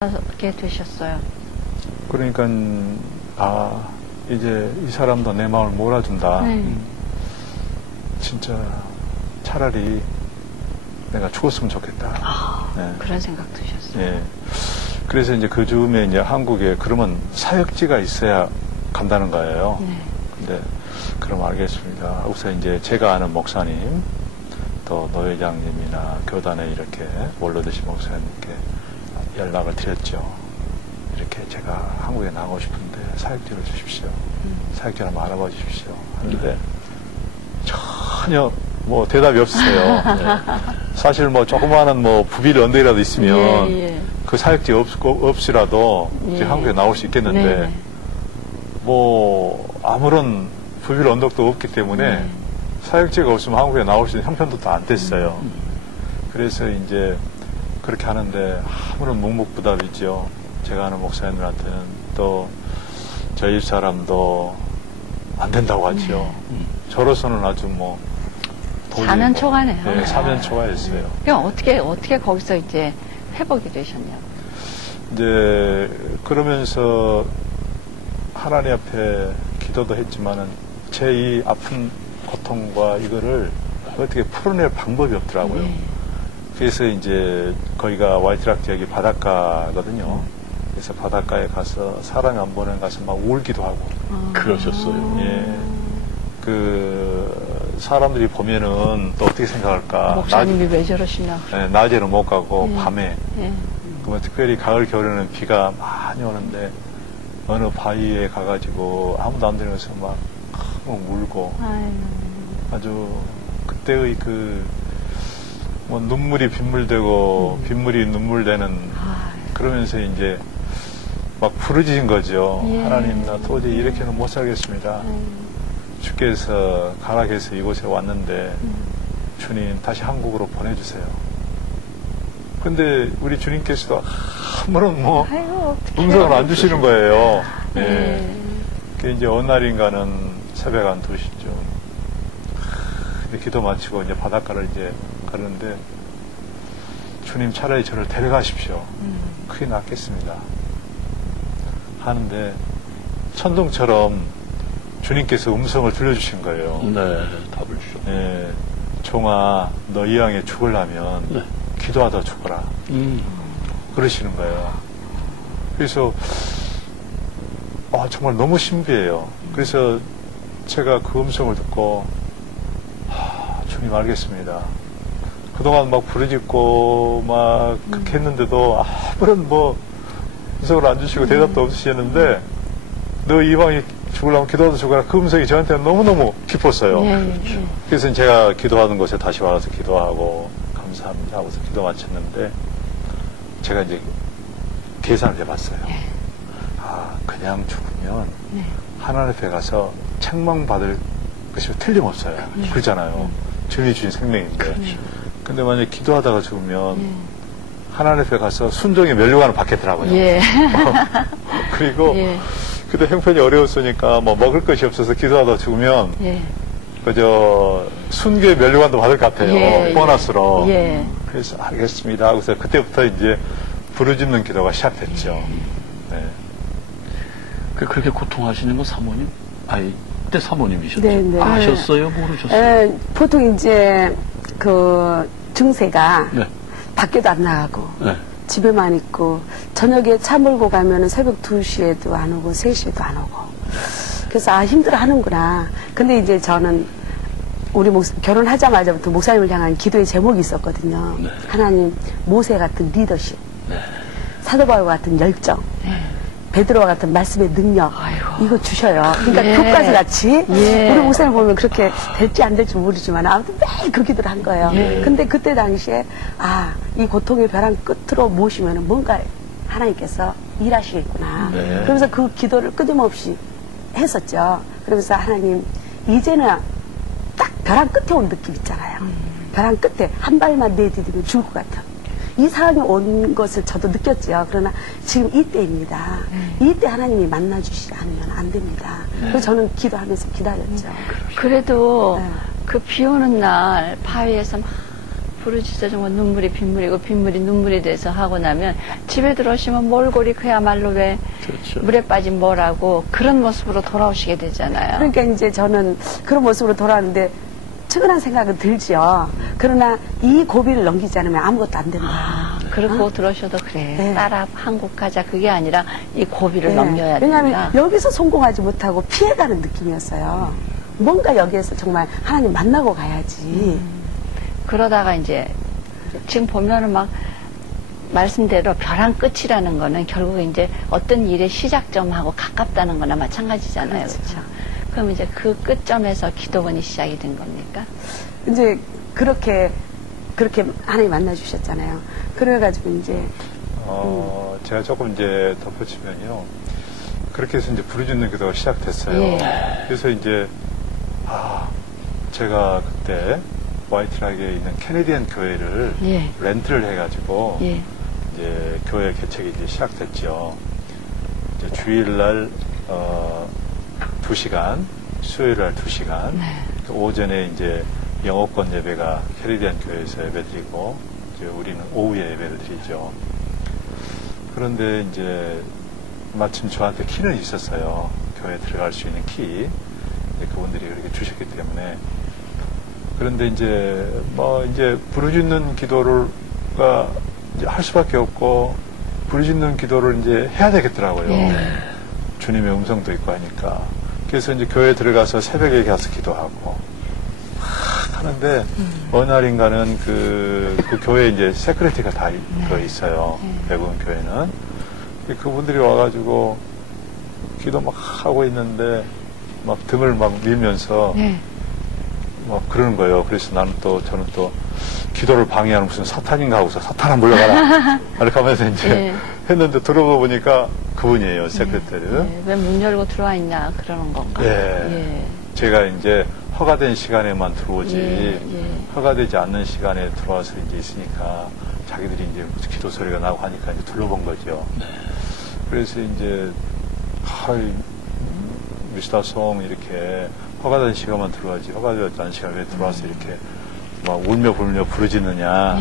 하게 되셨어요? 그러니까 이제 이 사람도 내 마음을 몰아준다. 진짜 차라리 내가 죽었으면 좋겠다. 네. 그런 생각 드셨어요? 예. 그래서 이제 그 즈음에 이제 한국에 그러면 사역지가 있어야 간다는 거예요. 네. 근데 그럼 알겠습니다. 하고서 이제 제가 아는 목사님, 또 노회장님이나 교단에 이렇게 원로되신 목사님께 연락을 드렸죠. 이렇게 제가 한국에 나가고 싶은데 사역지를 주십시오. 사역지를 한번 알아봐 주십시오. 하는데 전혀 뭐 대답이 없으세요. 네. 사실 뭐 조그마한 뭐 부빌 언덕이라도 있으면 그 사역지 없이라도 이제 한국에 나올 수 있겠는데 뭐 아무런 부빌 언덕도 없기 때문에 사역지가 없으면 한국에 나올 수 있는 형편도 다 안 됐어요. 그래서 이제 그렇게 하는데 아무런 묵묵부답이죠. 제가 아는 목사님들한테는 또 저희 사람도 안 된다고 하죠. 저로서는 아주 뭐 사면 초과네요. 네, 사면 초과했어요. 그럼 어떻게 거기서 이제 회복이 되셨냐고. 이제 그러면서 하나님 앞에 기도도 했지만은 제 이 아픈 고통과 이거를 어떻게 풀어낼 방법이 없더라고요. 그래서 이제 거기가 화이트락 지역이 바닷가거든요. 그래서 바닷가에 가서 사람이 안 보는 가서 막 울기도 하고. 그러셨어요. 예. 그 사람들이 보면은 또 어떻게 생각할까. 목사님이 왜 저러시냐. 네, 낮에는 못 가고 밤에. 예. 그러면 특별히 가을 겨울에는 비가 많이 오는데 어느 바위에 가가지고 아무도 안 되는 곳에서 막 울고. 아주 그때의 뭐 눈물이 빗물되고 빗물이 눈물되는 그러면서 이제 막 부르짖은 거죠. 하나님 나 도저히 이렇게는 못 살겠습니다. 주께서 가락에서 이곳에 왔는데 주님 다시 한국으로 보내주세요. 근데 우리 주님께서도 아무런 뭐 음성을 안 주시는 거예요. 예. 그 이제 어느 날인가는 새벽 한 2시쯤 근데 기도 마치고 이제 바닷가를 이제 가는데 주님 차라리 저를 데려가십시오. 그게 낫겠습니다. 하는데 천둥처럼 주님께서 음성을 들려주신 거예요. 네, 답을 주셨죠. 예, 종아 너 이왕에 죽으려면 기도하다 죽어라. 그러시는 거예요. 그래서 정말 너무 신비해요. 그래서 제가 그 음성을 듣고 주님 알겠습니다. 그동안 막 부르짖고 막 그렇게 했는데도 아무런 뭐 음성을 안 주시고 대답도 없으시는데 너 이왕에 죽으려면 기도하다 죽어라. 그 음성이 저한테는 너무너무 깊었어요. 그래서 제가 기도하는 곳에 다시 와서 기도하고 감사합니다 하고서 기도 마쳤는데 제가 이제 계산을 해봤어요. 그냥 죽으면 하나님 앞에 가서 책망받을 것이 틀림없어요. 그렇잖아요. 주님이 주신 생명인데. 근데 만약에 기도하다가 죽으면 하나님 앞에 가서 순종의 면류관을 받겠더라고요. 그리고 그때 형편이 어려웠으니까 뭐 먹을 것이 없어서 기도하다가 죽으면 그저 순교의 면류관도 받을 것 같아요. 보너스로. 그래서 알겠습니다 하고서 그때부터 이제 부르짖는 기도가 시작됐죠. 네. 그렇게 고통하시는 건 사모님? 그때 사모님이셨죠? 네네. 아셨어요? 모르셨어요? 보통 이제 그 증세가 밖에도 안 나가고 집에만 있고 저녁에 차 몰고 가면은 새벽 2시에도 안 오고 3시에도 안 오고 그래서 힘들어 하는구나. 근데 이제 저는 우리 결혼하자마자부터 목사님을 향한 기도의 제목이 있었거든요. 하나님 모세 같은 리더십, 사도 바울 같은 열정, 베드로와 같은 말씀의 능력 이거 주셔요. 그러니까 교과서 같이 우리 목사님 보면 그렇게 될지 안 될지 모르지만 아무튼 매일 그 기도를 한 거예요. 근데 그때 당시에 이 고통의 벼랑 끝으로 모시면 뭔가 하나님께서 일하시겠구나. 그러면서 그 기도를 끊임없이 했었죠. 그러면서 하나님 이제는 딱 벼랑 끝에 온 느낌 있잖아요. 벼랑 끝에 한 발만 내디디면 죽을 것 같아. 이 상황이 온 것을 저도 느꼈죠. 그러나 지금 이때입니다. 이때 하나님이 만나주시지 않으면 안 됩니다. 그래서 저는 기도하면서 기다렸죠. 그래도 그 비 오는 날 바위에서 막 부르짖어 정말 눈물이 빗물이고 빗물이 눈물이 돼서 하고 나면 집에 들어오시면 몰골이 그야말로 왜 그렇죠. 물에 빠진 뭐라고 그런 모습으로 돌아오시게 되잖아요. 그러니까 이제 저는 그런 모습으로 돌아왔는데 측은한 생각은 들지요. 그러나 이 고비를 넘기지 않으면 아무것도 안 된다. 그러고 들어오셔도 그래. 네. 딸아 한국 가자. 그게 아니라 이 고비를 넘겨야 된다. 왜냐하면 여기서 성공하지 못하고 피해가는 느낌이었어요. 뭔가 여기에서 정말 하나님 만나고 가야지. 그러다가 이제 지금 보면은 막 말씀대로 벼랑 끝이라는 거는 결국 이제 어떤 일의 시작점하고 가깝다는 거나 마찬가지잖아요. 그렇죠. 그럼 이제 그 끝점에서 기도원이 시작이 된 겁니까? 이제 그렇게 하나님 만나주셨잖아요. 그래가지고 이제 제가 조금 이제 덧붙이면요. 그렇게 해서 이제 부르짖는 기도가 시작됐어요. 예. 그래서 이제, 제가 그때 와이트락에 있는 캐네디언 교회를 예. 렌트를 해가지고, 예. 이제 교회 개척이 이제 시작됐죠. 이제 주일날, 2시간, 수요일날 2시간, 네. 오전에 이제 영어권 예배가 캐네디언 교회에서 예배드리고, 이제 우리는 오후에 예배를 드리죠. 그런데 이제 마침 저한테 키는 있었어요. 교회에 들어갈 수 있는 키. 그분들이 그렇게 주셨기 때문에. 그런데 이제 이제 부르짖는 기도를 이제 할 수밖에 없고 부르짖는 기도를 이제 해야 되겠더라고요. 주님의 음성도 있고 하니까. 그래서 이제 교회에 들어가서 새벽에 가서 기도하고 하는데 어느 날인가는 그 교회에 이제 세크레티가 다 있어요. 대부분 교회는. 그분들이 와가지고 기도 막 하고 있는데 막 등을 막 밀면서 막 그러는 거예요. 그래서 저는 또 기도를 방해하는 무슨 사탄인가 하고서 사탄아 물러가라. 이렇게 하면서 이제 했는데 들어가 보니까 그분이에요. 세크레터리. 왜 문 열고 들어와 있냐 그러는 건가? 제가 이제 허가된 시간에만 들어오지 허가되지 않는 시간에 들어와서 이제 있으니까 자기들이 이제 기도 소리가 나고 하니까 이제 둘러본 거죠. 그래서 이제 미스터 송 이렇게 허가된 시간만 들어와지 허가되지 않은 시간에 왜 들어와서 이렇게 막 울며 불며 부르짖느냐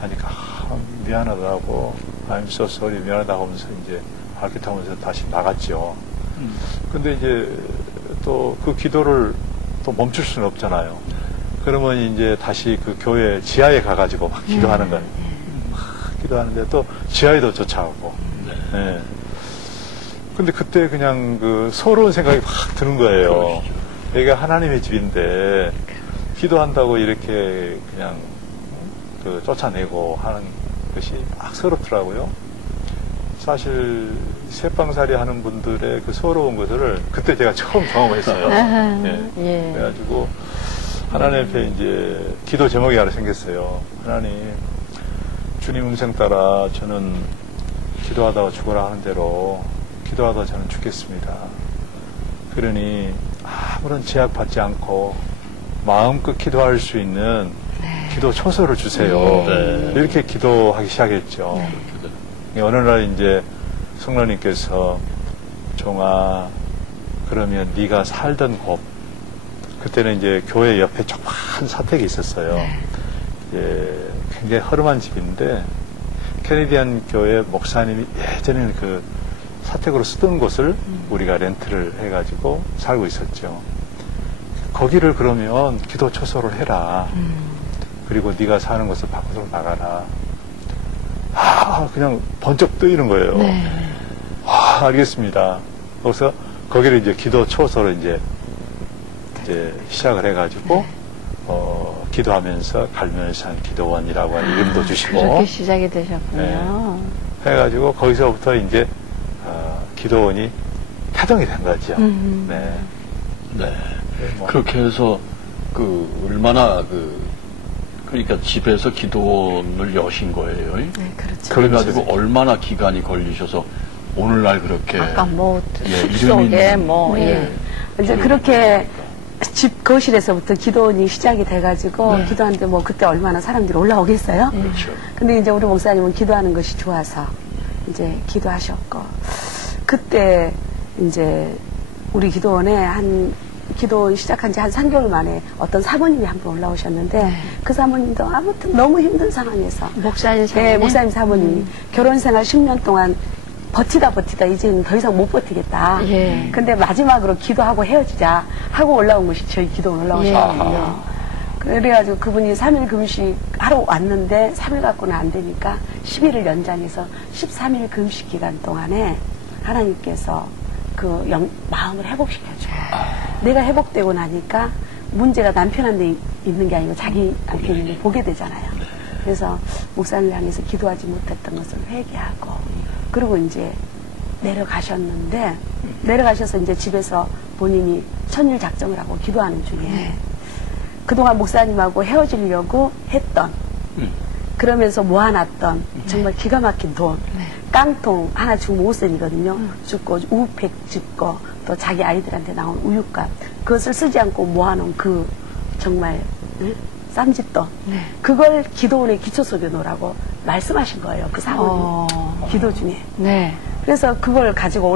하니까 미안하다고 I'm so sorry 미안하다고 하면서 이제 알게 타면서 다시 나갔죠. 근데 이제 또 그 기도를 또 멈출 수는 없잖아요. 그러면 이제 다시 그 교회 지하에 가가지고 막 기도하는 거예요. 막 기도하는데 또 지하에도 쫓아가고. 근데 그때 그냥 그 서러운 생각이 확 드는 거예요. 여기가 하나님의 집인데 기도한다고 이렇게 그냥 그 쫓아내고 하는 것이 막 서럽더라고요. 사실 새빵살이 하는 분들의 그 서러운 것을 그때 제가 처음 경험했어요. 그래가지고 하나님 앞에 이제 기도 제목이 하나 생겼어요. 하나님, 주님 음성 따라 저는 기도하다가 죽어라 하는 대로 기도하다가 저는 죽겠습니다. 그러니 아무런 제약 받지 않고 마음껏 기도할 수 있는 기도 초소를 주세요. 이렇게 기도하기 시작했죠. 어느 날 이제 성령님께서 종아 그러면 네가 살던 곳 그때는 이제 교회 옆에 조그만 사택이 있었어요. 굉장히 허름한 집인데 캐네디언 교회 목사님이 예전에는 그 사택으로 쓰던 곳을 우리가 렌트를 해가지고 살고 있었죠. 거기를 그러면 기도 초소를 해라. 그리고 네가 사는 곳을 밖으로 나가라. 그냥 번쩍 뜨이는 거예요. 알겠습니다. 그래서 거기를 이제 기도 초소로 이제 시작을 해가지고, 기도하면서 갈면산 기도원이라고 하는 이름도 주시고. 그렇게 시작이 되셨군요. 해가지고 거기서부터 이제, 기도원이 타동이 된 거죠. 그렇게 해서 얼마나 그러니까 집에서 기도원을 여신 거예요. 그렇죠. 그래가지고 얼마나 기간이 걸리셔서 오늘날 그렇게 아까 이름 속에 있는 이제 그렇게 집 거실에서부터 기도원이 시작이 돼가지고 기도하는데 그때 얼마나 사람들이 올라오겠어요? 그렇죠. 근데 이제 우리 목사님은 기도하는 것이 좋아서 이제 기도하셨고 그때 이제 우리 기도원에 한 기도 시작한 지 한 3개월 만에 어떤 사모님이 한 분 올라오셨는데 그 사모님도 아무튼 너무 힘든 상황에서 목사님 사모님? 네, 목사님 사모님이 결혼 생활 10년 동안 버티다 이제는 더 이상 못 버티겠다. 예. 근데 마지막으로 기도하고 헤어지자 하고 올라온 것이 저희 기도원 올라오셨거든요. 그래가지고 그분이 3일 금식 하러 왔는데 3일 갖고는 안 되니까 10일을 연장해서 13일 금식 기간 동안에 하나님께서 그 마음을 회복시켜줘요. 내가 회복되고 나니까 문제가 남편한테 있는 게 아니고 자기한테 있는 게 보게 되잖아요. 그래서 목사님을 향해서 기도하지 못했던 것을 회개하고 그리고 이제 내려가셨는데 내려가셔서 이제 집에서 본인이 천일 작정을 하고 기도하는 중에 그동안 목사님하고 헤어지려고 했던 그러면서 모아놨던 정말 기가 막힌 돈 깡통 하나 주고 5센이거든요. 주고 우팩 줍고 또 자기 아이들한테 나온 우유값 그것을 쓰지 않고 모아놓은 그 정말 쌈짓돈 그걸 기도원에 기초 속에 놓으라고 말씀하신 거예요. 그 사모님 기도 중에. 네. 그래서 그걸 가지고